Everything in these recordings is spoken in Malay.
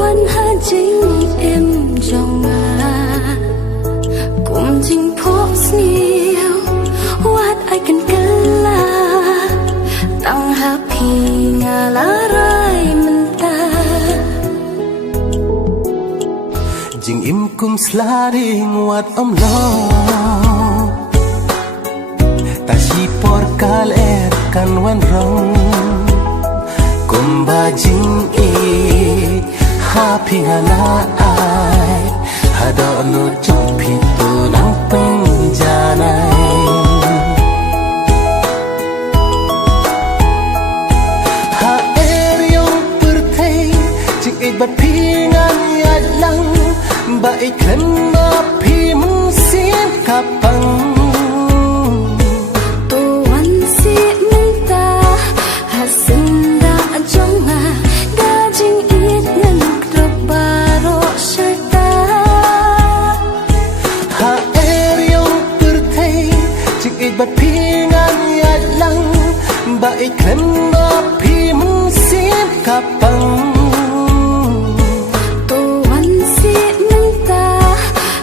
วันหาจริงเอ็มจงมากุมจริงพบเสียววัดไอกันกันลาตั้งหาพีงาลาไรมันตาจริงอิ่มกุมสลาดิงวัดอมลอตาชีปอร์กาลเอดกันวันรองกุมบาจิงอีฮาพิงาลาไอฮาดอโนจุพิตุนังเป็นจานายฮาเอริยงปุรเทจิงอีบัดพิงานยาลังbaik kena pi musim kapang tuan si minta hasinda jonga dajing it nan krobaro syata ha eriong pertei jing it bat pi ngan ya lang baik kena pi musim kapang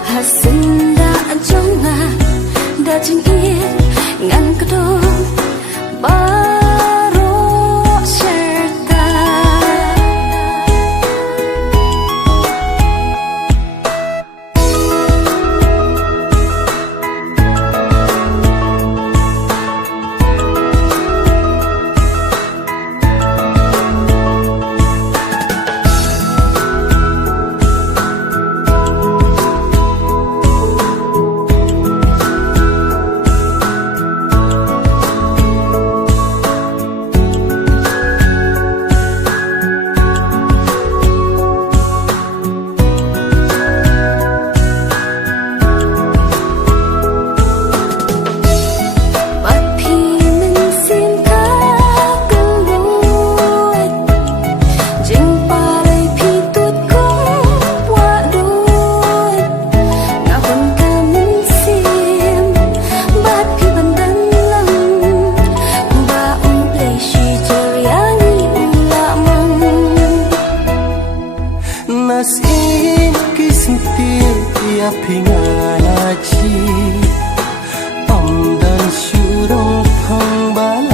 hasinda jonga dajing it ngan kedong baro serta nasim kisintir ya pingalaji om dan syurong pang bala